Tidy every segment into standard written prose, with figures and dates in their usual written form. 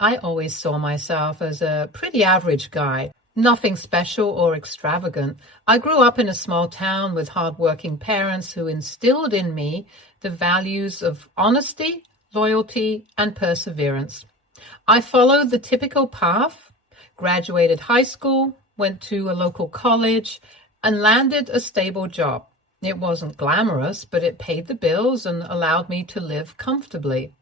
I always saw myself as a pretty average guy, nothing special or extravagant. I grew up in a small town with hardworking parents who instilled in me the values of honesty, loyalty, and perseverance. I followed the typical path, graduated high school, went to a local college, and landed a stable job. It wasn't glamorous, but it paid the bills and allowed me to live comfortably.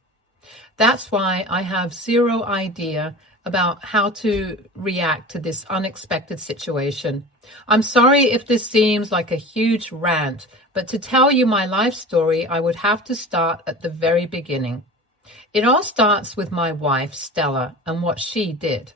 That's why I have zero idea about how to react to this unexpected situation. I'm sorry if this seems like a huge rant, but to tell you my life story, I would have to start at the very beginning. It all starts with my wife, Stella, and what she did.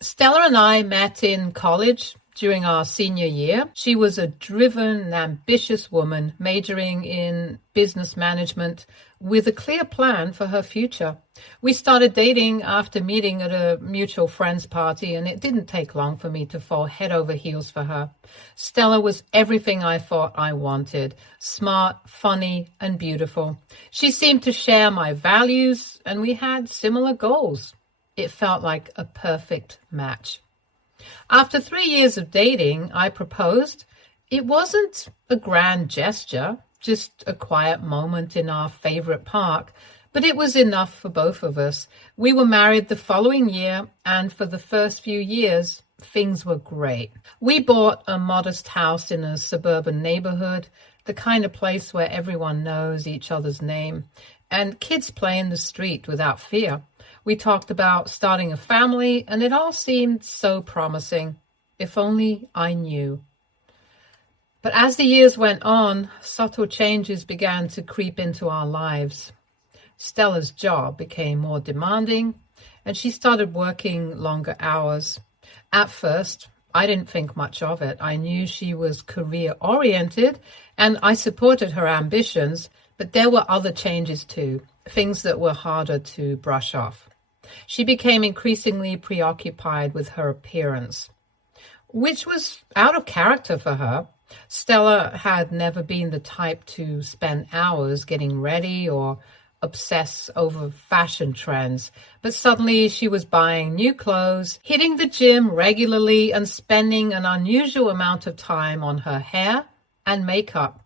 Stella and I met in college during our senior year. She was a driven and ambitious woman majoring in business management with a clear plan for her future. We started dating after meeting at a mutual friend's party, and it didn't take long for me to fall head over heels for her. Stella was everything I thought I wanted: smart, funny, and beautiful. She seemed to share my values, and we had similar goals. It felt like a perfect match. After 3 years of dating, I proposed. It wasn't a grand gesture, just a quiet moment in our favorite park, but it was enough for both of us. We were married the following year, and for the first few years, things were great. We bought a modest house in a suburban neighborhood, the kind of place where everyone knows each other's name, and kids play in the street without fear. We talked about starting a family, and it all seemed so promising. If only I knew. But as the years went on, subtle changes began to creep into our lives. Stella's job became more demanding, and she started working longer hours. At first, I didn't think much of it. I knew she was career-oriented, and I supported her ambitions, but there were other changes too, things that were harder to brush off. She became increasingly preoccupied with her appearance, which was out of character for her. Stella had never been the type to spend hours getting ready or obsess over fashion trends, but suddenly she was buying new clothes, hitting the gym regularly, and spending an unusual amount of time on her hair and makeup.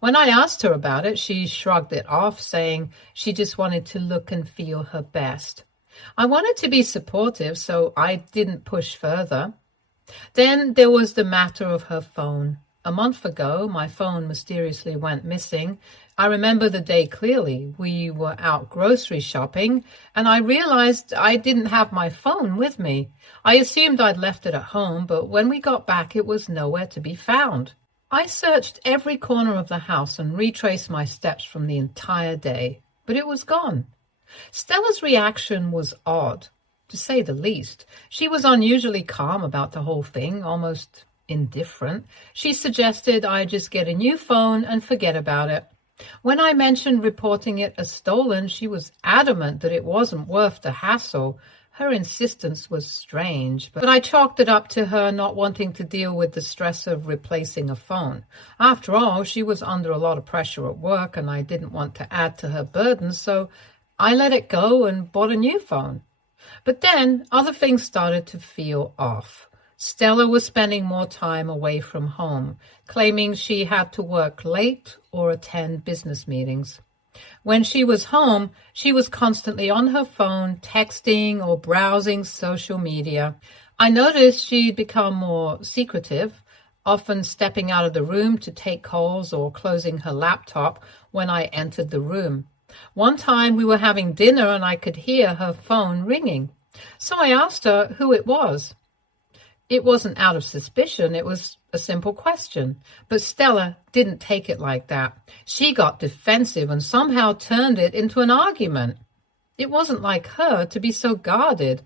When I asked her about it, she shrugged it off, saying she just wanted to look and feel her best. I wanted to be supportive, so I didn't push further. Then there was the matter of her phone. A month ago, my phone mysteriously went missing. I remember the day clearly. We were out grocery shopping, and I realized I didn't have my phone with me. I assumed I'd left it at home, but when we got back, it was nowhere to be found. I searched every corner of the house and retraced my steps from the entire day, but it was gone. Stella's reaction was odd, to say the least. She was unusually calm about the whole thing, almost indifferent. She suggested I just get a new phone and forget about it. When I mentioned reporting it as stolen, she was adamant that it wasn't worth the hassle. Her insistence was strange, but I chalked it up to her not wanting to deal with the stress of replacing a phone. After all, she was under a lot of pressure at work, and I didn't want to add to her burden, so I let it go and bought a new phone. But then other things started to feel off. Stella was spending more time away from home, claiming she had to work late or attend business meetings. When she was home, she was constantly on her phone, texting or browsing social media. I noticed she'd become more secretive, often stepping out of the room to take calls or closing her laptop when I entered the room. One time we were having dinner and I could hear her phone ringing. So I asked her who it was. It wasn't out of suspicion, it was a simple question. But Stella didn't take it like that. She got defensive and somehow turned it into an argument. It wasn't like her to be so guarded,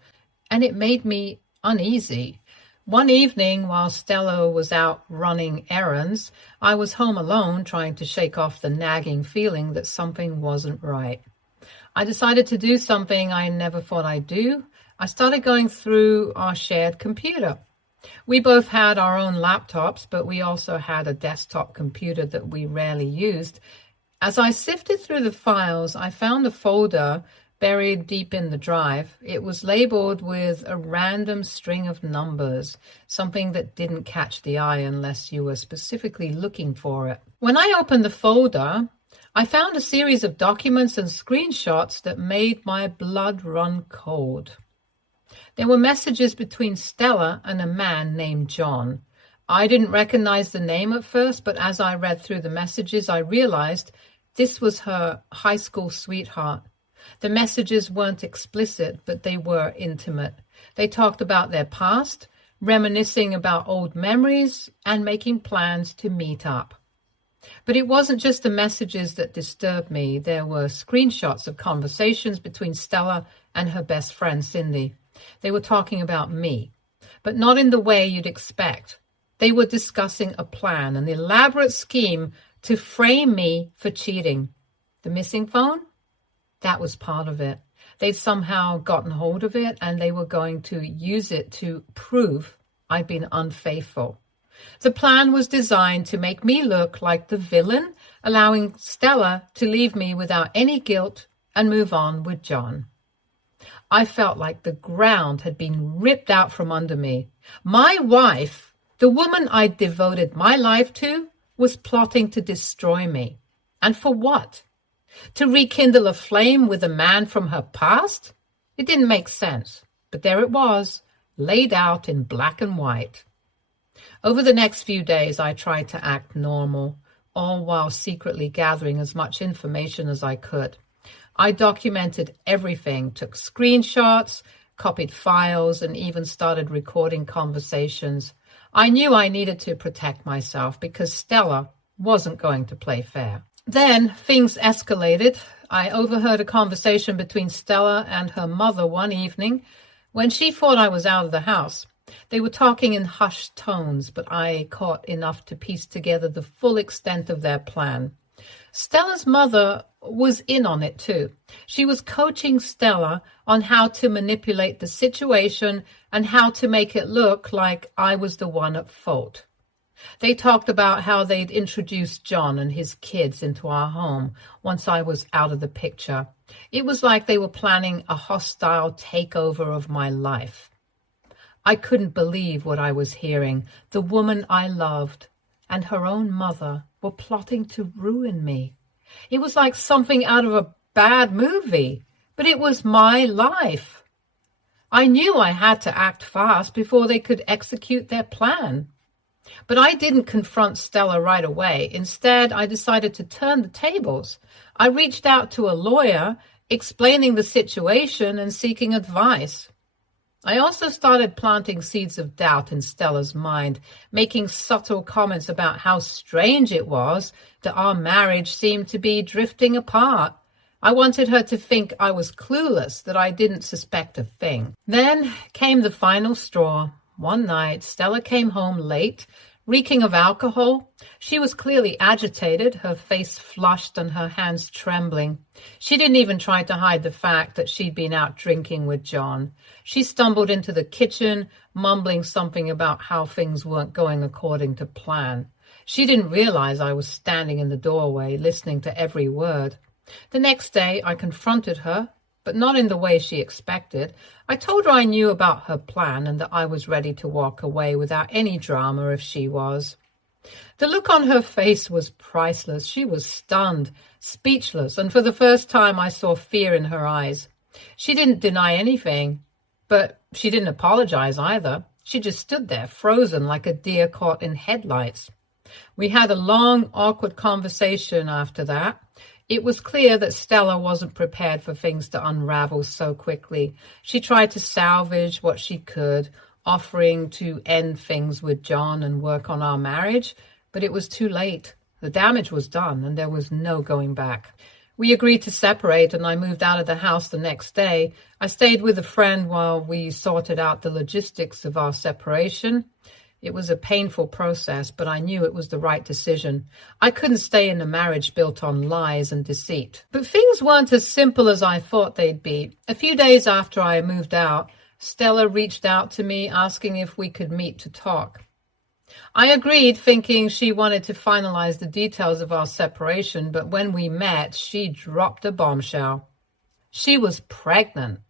and it made me uneasy. One evening, while Stella was out running errands, I was home alone trying to shake off the nagging feeling that something wasn't right. I decided to do something I never thought I'd do. I started going through our shared computer. We both had our own laptops, but we also had a desktop computer that we rarely used. As I sifted through the files, I found a folder buried deep in the drive. It was labeled with a random string of numbers, something that didn't catch the eye unless you were specifically looking for it. When I opened the folder, I found a series of documents and screenshots that made my blood run cold. There were messages between Stella and a man named John. I didn't recognize the name at first, but as I read through the messages, I realized this was her high school sweetheart. The messages weren't explicit, but they were intimate. They talked about their past, reminiscing about old memories, and making plans to meet up. But it wasn't just the messages that disturbed me. There were screenshots of conversations between Stella and her best friend, Cindy. They were talking about me, but not in the way you'd expect. They were discussing a plan, an elaborate scheme to frame me for cheating. The missing phone? That was part of it. They'd somehow gotten hold of it, and they were going to use it to prove I'd been unfaithful. The plan was designed to make me look like the villain, allowing Stella to leave me without any guilt and move on with John. I felt like the ground had been ripped out from under me. My wife, the woman I'd devoted my life to, was plotting to destroy me. And for what? To rekindle a flame with a man from her past? It didn't make sense, but there it was, laid out in black and white. Over the next few days, I tried to act normal, all while secretly gathering as much information as I could. I documented everything, took screenshots, copied files, and even started recording conversations. I knew I needed to protect myself because Stella wasn't going to play fair. Then things escalated. I overheard a conversation between Stella and her mother one evening when she thought I was out of the house. They were talking in hushed tones, but I caught enough to piece together the full extent of their plan. Stella's mother was in on it too. She was coaching Stella on how to manipulate the situation and how to make it look like I was the one at fault. They talked about how they'd introduced John and his kids into our home once I was out of the picture. It was like they were planning a hostile takeover of my life. I couldn't believe what I was hearing. The woman I loved and her own mother were plotting to ruin me. It was like something out of a bad movie, but it was my life. I knew I had to act fast before they could execute their plan. But I didn't confront Stella right away. Instead, I decided to turn the tables. I reached out to a lawyer, explaining the situation and seeking advice. I also started planting seeds of doubt in Stella's mind, making subtle comments about how strange it was that our marriage seemed to be drifting apart. I wanted her to think I was clueless, that I didn't suspect a thing. Then came the final straw. One night, Stella came home late, reeking of alcohol. She was clearly agitated, her face flushed and her hands trembling. She didn't even try to hide the fact that she'd been out drinking with John. She stumbled into the kitchen, mumbling something about how things weren't going according to plan. She didn't realize I was standing in the doorway, listening to every word. The next day, I confronted her, but not in the way she expected. I told her I knew about her plan and that I was ready to walk away without any drama if she was. The look on her face was priceless. She was stunned, speechless, and for the first time I saw fear in her eyes. She didn't deny anything, but she didn't apologize either. She just stood there, frozen like a deer caught in headlights. We had a long, awkward conversation after that. It was clear that Stella wasn't prepared for things to unravel so quickly. She tried to salvage what she could, offering to end things with John and work on our marriage, but it was too late. The damage was done, and there was no going back. We agreed to separate, and I moved out of the house the next day. I stayed with a friend while we sorted out the logistics of our separation. It was a painful process, but I knew it was the right decision. I couldn't stay in a marriage built on lies and deceit. But things weren't as simple as I thought they'd be. A few days after I moved out, Stella reached out to me asking if we could meet to talk. I agreed, thinking she wanted to finalize the details of our separation, but when we met, she dropped a bombshell. She was pregnant.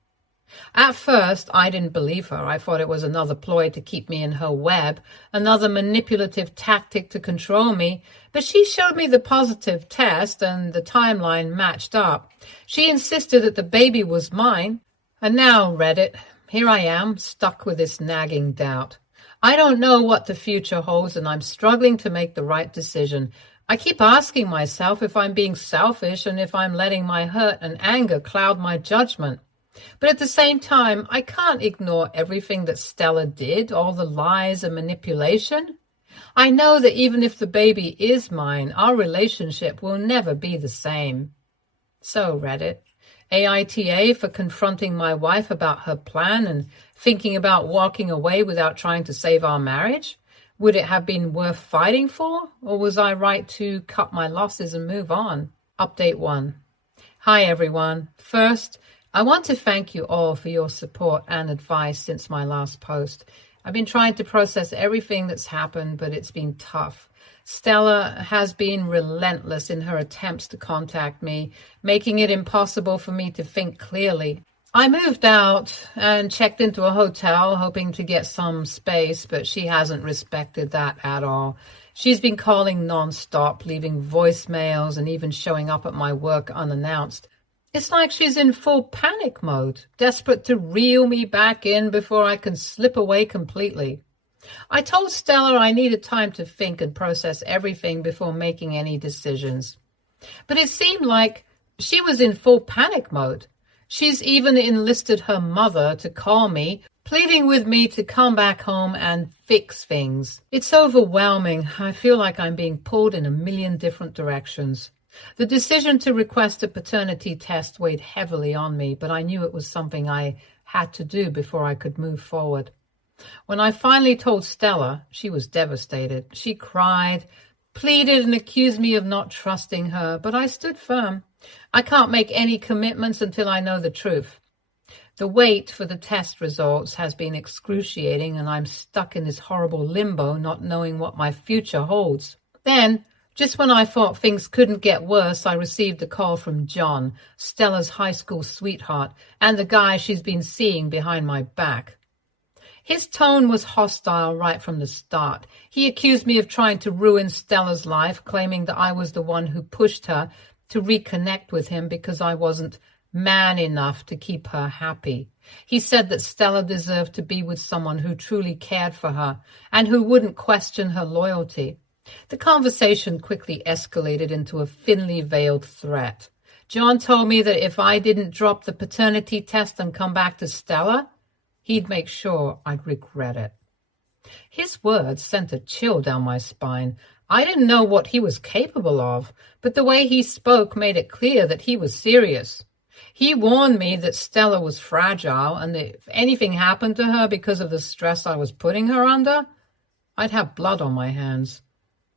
At first, I didn't believe her. I thought it was another ploy to keep me in her web, another manipulative tactic to control me. But she showed me the positive test, and the timeline matched up. She insisted that the baby was mine. And now, Reddit, here I am, stuck with this nagging doubt. I don't know what the future holds, and I'm struggling to make the right decision. I keep asking myself if I'm being selfish and if I'm letting my hurt and anger cloud my judgment. But at the same time, I can't ignore everything that Stella did, all the lies and manipulation. I know that even if the baby is mine, our relationship will never be the same. So, Reddit, AITA for confronting my wife about her plan and thinking about walking away without trying to save our marriage? Would it have been worth fighting for, or was I right to cut my losses and move on? Update 1. Hi, everyone. First, I want to thank you all for your support and advice since my last post. I've been trying to process everything that's happened, but it's been tough. Stella has been relentless in her attempts to contact me, making it impossible for me to think clearly. I moved out and checked into a hotel, hoping to get some space, but she hasn't respected that at all. She's been calling nonstop, leaving voicemails, and even showing up at my work unannounced. It's like she's in full panic mode, desperate to reel me back in before I can slip away completely. I told Stella I needed time to think and process everything before making any decisions. But it seemed like she was in full panic mode. She's even enlisted her mother to call me, pleading with me to come back home and fix things. It's overwhelming. I feel like I'm being pulled in a million different directions. The decision to request a paternity test weighed heavily on me, but I knew it was something I had to do before I could move forward. When I finally told Stella, she was devastated. She cried, pleaded, and accused me of not trusting her, but I stood firm. I can't make any commitments until I know the truth. The wait for the test results has been excruciating, and I'm stuck in this horrible limbo, not knowing what my future holds. Then, just when I thought things couldn't get worse, I received a call from John, Stella's high school sweetheart, and the guy she's been seeing behind my back. His tone was hostile right from the start. He accused me of trying to ruin Stella's life, claiming that I was the one who pushed her to reconnect with him because I wasn't man enough to keep her happy. He said that Stella deserved to be with someone who truly cared for her and who wouldn't question her loyalty. The conversation quickly escalated into a thinly veiled threat. John told me that if I didn't drop the paternity test and come back to Stella, he'd make sure I'd regret it. His words sent a chill down my spine. I didn't know what he was capable of, but the way he spoke made it clear that he was serious. He warned me that Stella was fragile, and that if anything happened to her because of the stress I was putting her under, I'd have blood on my hands.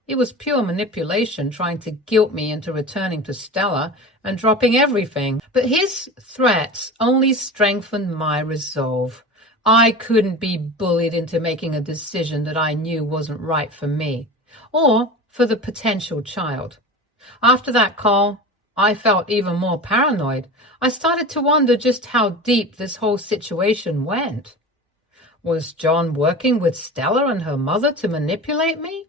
It was pure manipulation, trying to guilt me into returning to Stella and dropping everything. But his threats only strengthened my resolve. I couldn't be bullied into making a decision that I knew wasn't right for me, or for the potential child. After that call, I felt even more paranoid. I started to wonder just how deep this whole situation went. Was John working with Stella and her mother to manipulate me?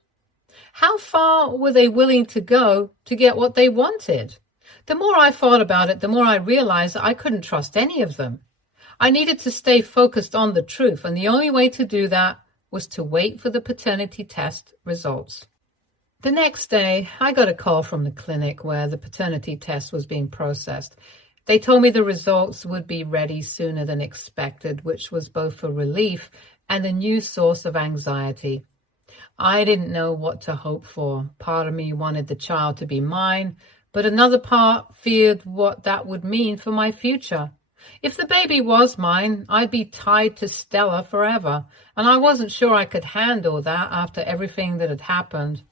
How far were they willing to go to get what they wanted? The more I thought about it, the more I realized I couldn't trust any of them. I needed to stay focused on the truth, and the only way to do that was to wait for the paternity test results. The next day, I got a call from the clinic where the paternity test was being processed. They told me the results would be ready sooner than expected, which was both a relief and a new source of anxiety. I didn't know what to hope for. Part of me wanted the child to be mine, but another part feared what that would mean for my future. If the baby was mine, I'd be tied to Stella forever, and I wasn't sure I could handle that after everything that had happened.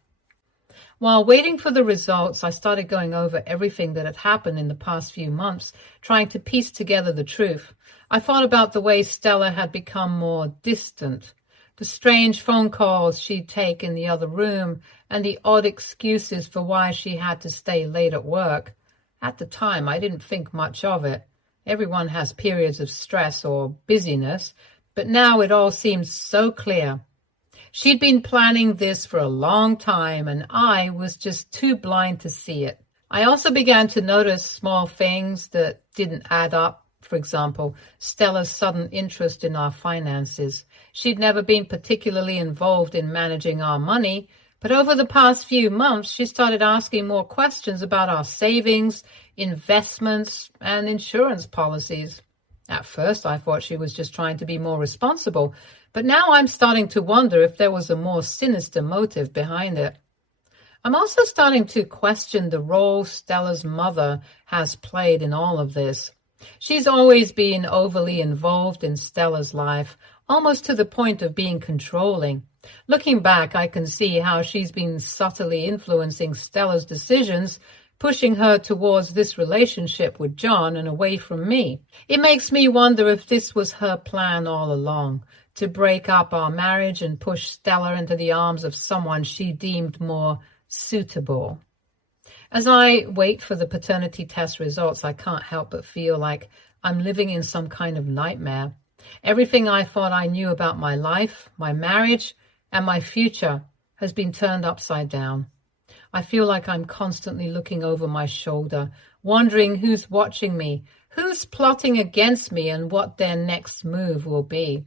While waiting for the results, I started going over everything that had happened in the past few months, trying to piece together the truth. I thought about the way Stella had become more distant, the strange phone calls she'd take in the other room, and the odd excuses for why she had to stay late at work. At the time, I didn't think much of it. Everyone has periods of stress or busyness, but now it all seems so clear. She'd been planning this for a long time, and I was just too blind to see it. I also began to notice small things that didn't add up. For example, Stella's sudden interest in our finances. She'd never been particularly involved in managing our money, but over the past few months, she started asking more questions about our savings, investments, and insurance policies. At first, I thought she was just trying to be more responsible, but now I'm starting to wonder if there was a more sinister motive behind it. I'm also starting to question the role Stella's mother has played in all of this. She's always been overly involved in Stella's life, almost to the point of being controlling. Looking back, I can see how she's been subtly influencing Stella's decisions, pushing her towards this relationship with John and away from me. It makes me wonder if this was her plan all along, to break up our marriage and push Stella into the arms of someone she deemed more suitable. As I wait for the paternity test results, I can't help but feel like I'm living in some kind of nightmare. Everything I thought I knew about my life, my marriage, and my future has been turned upside down. I feel like I'm constantly looking over my shoulder, wondering who's watching me, who's plotting against me, and what their next move will be.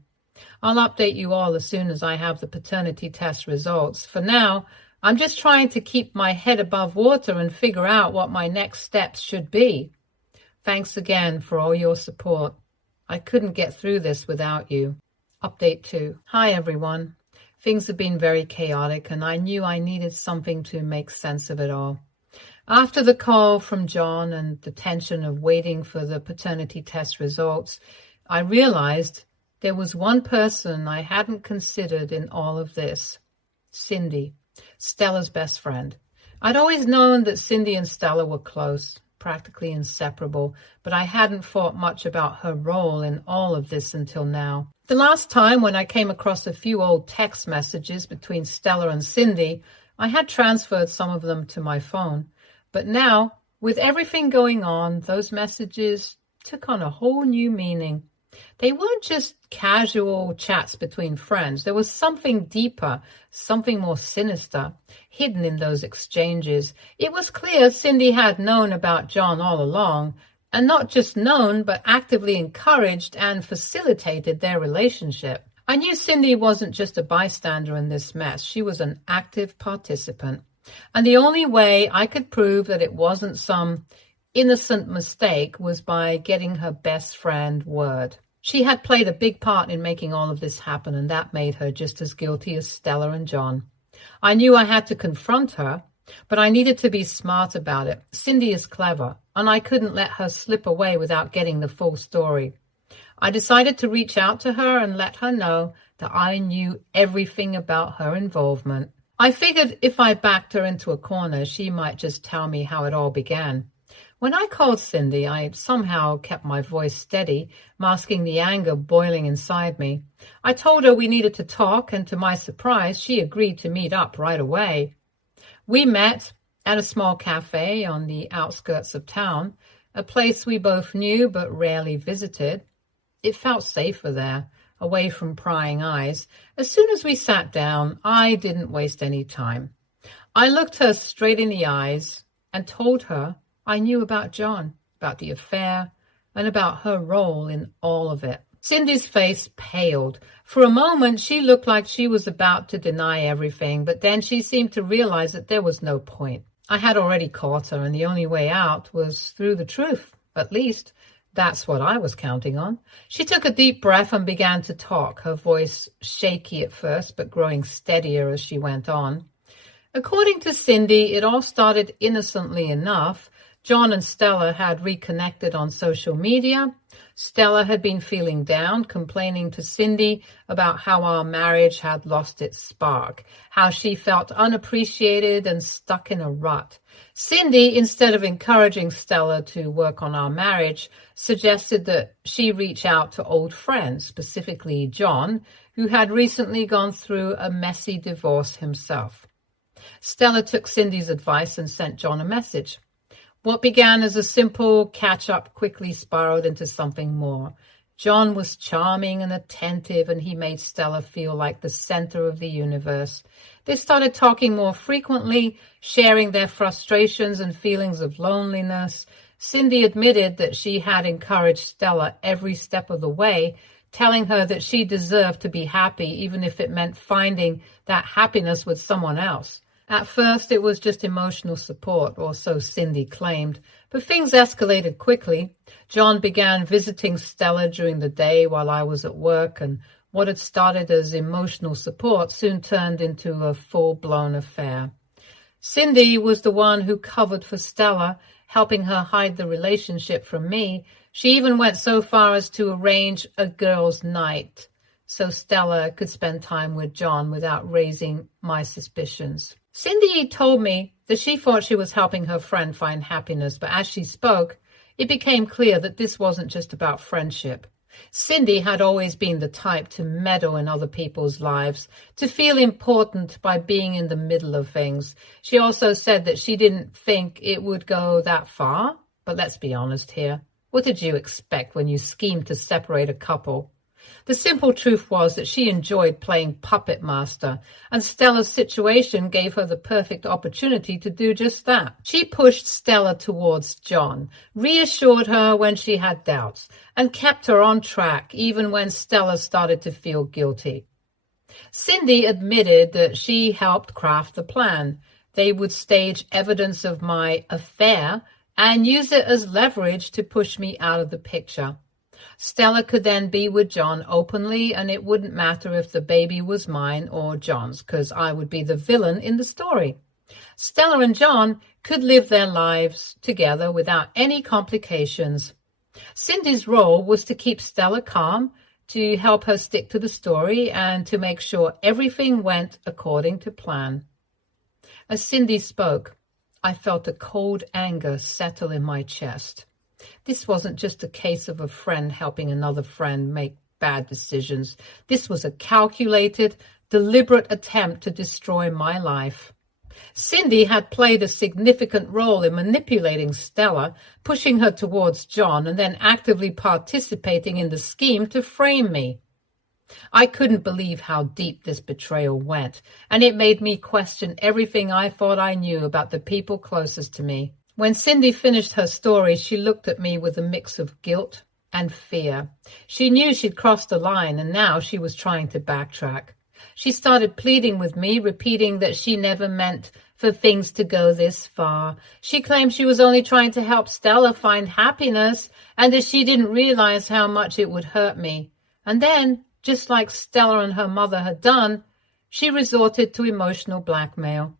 I'll update you all as soon as I have the paternity test results. For now, I'm just trying to keep my head above water and figure out what my next steps should be. Thanks again for all your support. I couldn't get through this without you. Update 2. Hi, everyone. Things have been very chaotic, and I knew I needed something to make sense of it all. After the call from John and the tension of waiting for the paternity test results, I realized there was one person I hadn't considered in all of this. Cindy, Stella's best friend. I'd always known that Cindy and Stella were close, practically inseparable, but I hadn't thought much about her role in all of this until now. The last time when I came across a few old text messages between Stella and Cindy, I had transferred some of them to my phone. But now, with everything going on, those messages took on a whole new meaning. They weren't just casual chats between friends. There was something deeper, something more sinister, hidden in those exchanges. It was clear Cindy had known about John all along, and not just known, but actively encouraged and facilitated their relationship. I knew Cindy wasn't just a bystander in this mess. She was an active participant. And the only way I could prove that it wasn't some innocent mistake was by getting her best friend word. She had played a big part in making all of this happen, and that made her just as guilty as Stella and John. I knew I had to confront her, but I needed to be smart about it. Cindy is clever, and I couldn't let her slip away without getting the full story. I decided to reach out to her and let her know that I knew everything about her involvement. I figured if I backed her into a corner, she might just tell me how it all began. When I called Cindy, I somehow kept my voice steady, masking the anger boiling inside me. I told her we needed to talk, and to my surprise, she agreed to meet up right away. We met at a small cafe on the outskirts of town, a place we both knew but rarely visited. It felt safer there, away from prying eyes. As soon as we sat down, I didn't waste any time. I looked her straight in the eyes and told her I knew about John, about the affair, and about her role in all of it. Cindy's face paled. For a moment, she looked like she was about to deny everything, but then she seemed to realize that there was no point. I had already caught her, and the only way out was through the truth. At least, that's what I was counting on. She took a deep breath and began to talk, her voice shaky at first, but growing steadier as she went on. According to Cindy, it all started innocently enough. John and Stella had reconnected on social media. Stella had been feeling down, complaining to Cindy about how our marriage had lost its spark, how she felt unappreciated and stuck in a rut. Cindy, instead of encouraging Stella to work on our marriage, suggested that she reach out to old friends, specifically John, who had recently gone through a messy divorce himself. Stella took Cindy's advice and sent John a message. What began as a simple catch-up quickly spiraled into something more. John was charming and attentive, and he made Stella feel like the center of the universe. They started talking more frequently, sharing their frustrations and feelings of loneliness. Cindy admitted that she had encouraged Stella every step of the way, telling her that she deserved to be happy, even if it meant finding that happiness with someone else. At first, it was just emotional support, or so Cindy claimed, but things escalated quickly. John began visiting Stella during the day while I was at work, and what had started as emotional support soon turned into a full-blown affair. Cindy was the one who covered for Stella, helping her hide the relationship from me. She even went so far as to arrange a girls' night so Stella could spend time with John without raising my suspicions. Cindy told me that she thought she was helping her friend find happiness, but as she spoke, it became clear that this wasn't just about friendship. Cindy had always been the type to meddle in other people's lives, to feel important by being in the middle of things. She also said that she didn't think it would go that far, but let's be honest here. What did you expect when you schemed to separate a couple? The simple truth was that she enjoyed playing puppet master, and Stella's situation gave her the perfect opportunity to do just that. She pushed Stella towards John, reassured her when she had doubts, and kept her on track even when Stella started to feel guilty. Cindy admitted that she helped craft the plan. They would stage evidence of my affair and use it as leverage to push me out of the picture. Stella could then be with John openly, and it wouldn't matter if the baby was mine or John's, because I would be the villain in the story. Stella and John could live their lives together without any complications. Cindy's role was to keep Stella calm, to help her stick to the story, and to make sure everything went according to plan. As Cindy spoke, I felt a cold anger settle in my chest. This wasn't just a case of a friend helping another friend make bad decisions. This was a calculated, deliberate attempt to destroy my life. Cindy had played a significant role in manipulating Stella, pushing her towards John, and then actively participating in the scheme to frame me. I couldn't believe how deep this betrayal went, and it made me question everything I thought I knew about the people closest to me. When Cindy finished her story, she looked at me with a mix of guilt and fear. She knew she'd crossed a line, and now she was trying to backtrack. She started pleading with me, repeating that she never meant for things to go this far. She claimed she was only trying to help Stella find happiness, and that she didn't realize how much it would hurt me. And then, just like Stella and her mother had done, she resorted to emotional blackmail.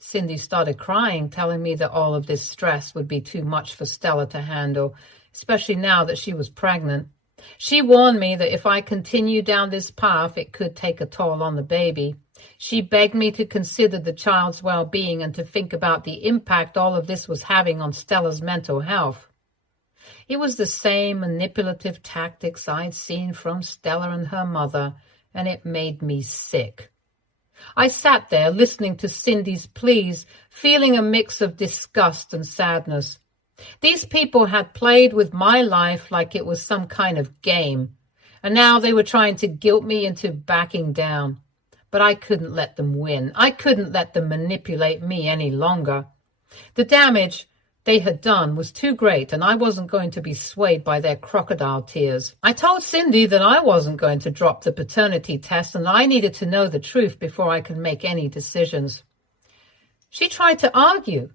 Cindy started crying, telling me that all of this stress would be too much for Stella to handle, especially now that she was pregnant. She warned me that if I continued down this path, it could take a toll on the baby. She begged me to consider the child's well-being and to think about the impact all of this was having on Stella's mental health. It was the same manipulative tactics I'd seen from Stella and her mother, and it made me sick. I sat there listening to Cindy's pleas, feeling a mix of disgust and sadness. These people had played with my life like it was some kind of game, and now they were trying to guilt me into backing down. But I couldn't let them win. I couldn't let them manipulate me any longer. The damage they had done was too great, and I wasn't going to be swayed by their crocodile tears. I told Cindy that I wasn't going to drop the paternity test, and I needed to know the truth before I could make any decisions. She tried to argue,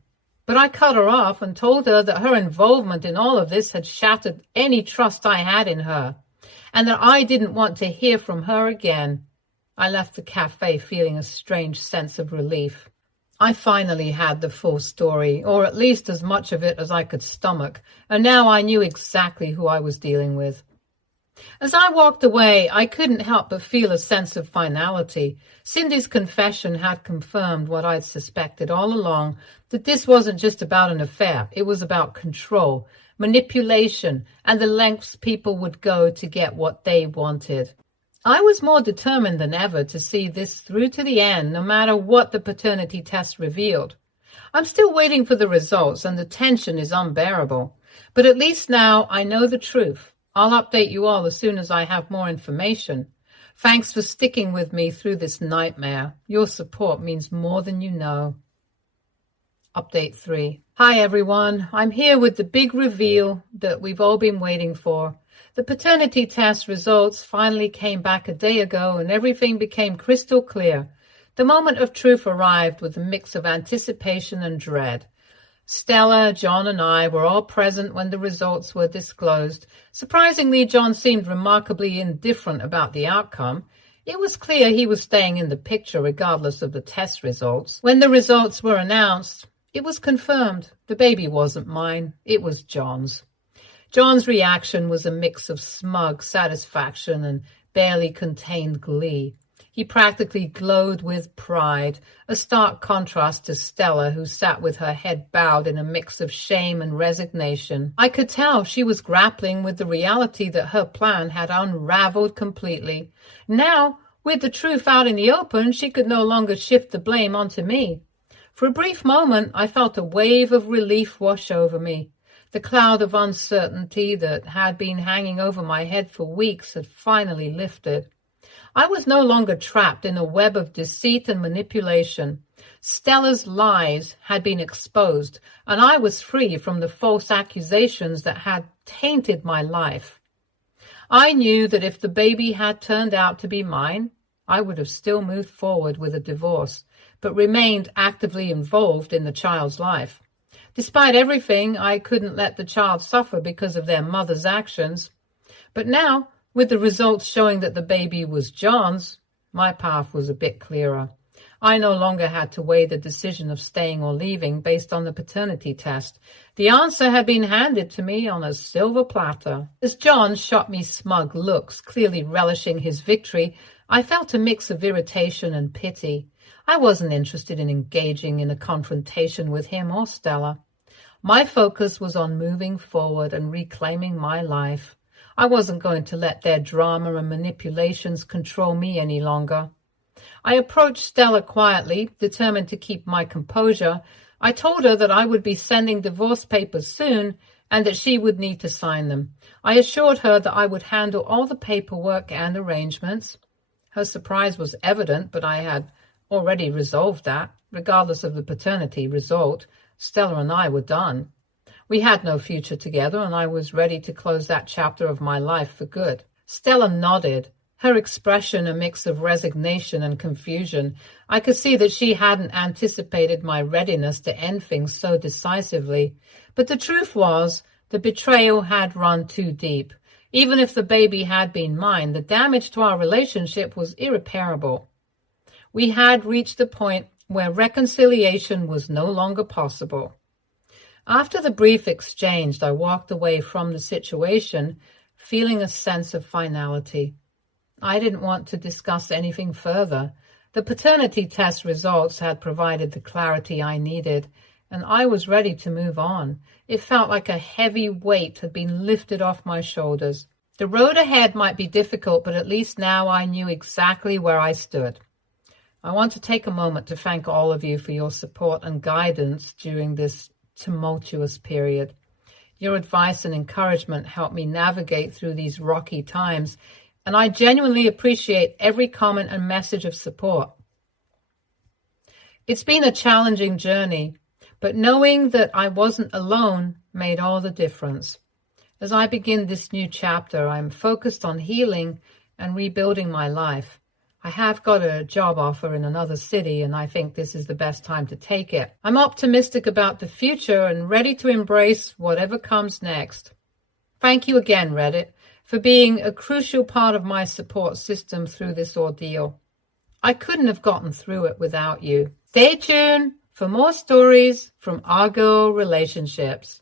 but I cut her off and told her that her involvement in all of this had shattered any trust I had in her, and that I didn't want to hear from her again. I left the cafe feeling a strange sense of relief. I finally had the full story, or at least as much of it as I could stomach, and now I knew exactly who I was dealing with. As I walked away, I couldn't help but feel a sense of finality. Cindy's confession had confirmed what I'd suspected all along, that this wasn't just about an affair. It was about control, manipulation, and the lengths people would go to get what they wanted. I was more determined than ever to see this through to the end, no matter what the paternity test revealed. I'm still waiting for the results and the tension is unbearable. But at least now I know the truth. I'll update you all as soon as I have more information. Thanks for sticking with me through this nightmare. Your support means more than you know. Update 3. Hi everyone. I'm here with the big reveal that we've all been waiting for. The paternity test results finally came back a day ago and everything became crystal clear. The moment of truth arrived with a mix of anticipation and dread. Stella, John, and I were all present when the results were disclosed. Surprisingly, John seemed remarkably indifferent about the outcome. It was clear he was staying in the picture regardless of the test results. When the results were announced, it was confirmed. The baby wasn't mine. It was John's. John's reaction was a mix of smug satisfaction and barely contained glee. He practically glowed with pride, a stark contrast to Stella, who sat with her head bowed in a mix of shame and resignation. I could tell she was grappling with the reality that her plan had unraveled completely. Now, with the truth out in the open, she could no longer shift the blame onto me. For a brief moment, I felt a wave of relief wash over me. The cloud of uncertainty that had been hanging over my head for weeks had finally lifted. I was no longer trapped in a web of deceit and manipulation. Stella's lies had been exposed, and I was free from the false accusations that had tainted my life. I knew that if the baby had turned out to be mine, I would have still moved forward with a divorce, but remained actively involved in the child's life. Despite everything, I couldn't let the child suffer because of their mother's actions. But now, with the results showing that the baby was John's, my path was a bit clearer. I no longer had to weigh the decision of staying or leaving based on the paternity test. The answer had been handed to me on a silver platter. As John shot me smug looks, clearly relishing his victory, I felt a mix of irritation and pity. I wasn't interested in engaging in a confrontation with him or Stella. My focus was on moving forward and reclaiming my life. I wasn't going to let their drama and manipulations control me any longer. I approached Stella quietly, determined to keep my composure. I told her that I would be sending divorce papers soon and that she would need to sign them. I assured her that I would handle all the paperwork and arrangements. Her surprise was evident, but I had already resolved that. Regardless of the paternity result, Stella and I were done. We had no future together, and I was ready to close that chapter of my life for good. Stella nodded, her expression a mix of resignation and confusion. I could see that she hadn't anticipated my readiness to end things so decisively. But the truth was, the betrayal had run too deep. Even if the baby had been mine, the damage to our relationship was irreparable. We had reached a point where reconciliation was no longer possible. After the brief exchange, I walked away from the situation, feeling a sense of finality. I didn't want to discuss anything further. The paternity test results had provided the clarity I needed, and I was ready to move on. It felt like a heavy weight had been lifted off my shoulders. The road ahead might be difficult, but at least now I knew exactly where I stood. I want to take a moment to thank all of you for your support and guidance during this tumultuous period. Your advice and encouragement helped me navigate through these rocky times, and I genuinely appreciate every comment and message of support. It's been a challenging journey, but knowing that I wasn't alone made all the difference. As I begin this new chapter, I'm focused on healing and rebuilding my life. I have got a job offer in another city, and I think this is the best time to take it. I'm optimistic about the future and ready to embrace whatever comes next. Thank you again, Reddit, for being a crucial part of my support system through this ordeal. I couldn't have gotten through it without you. Stay tuned for more stories from our girl relationships.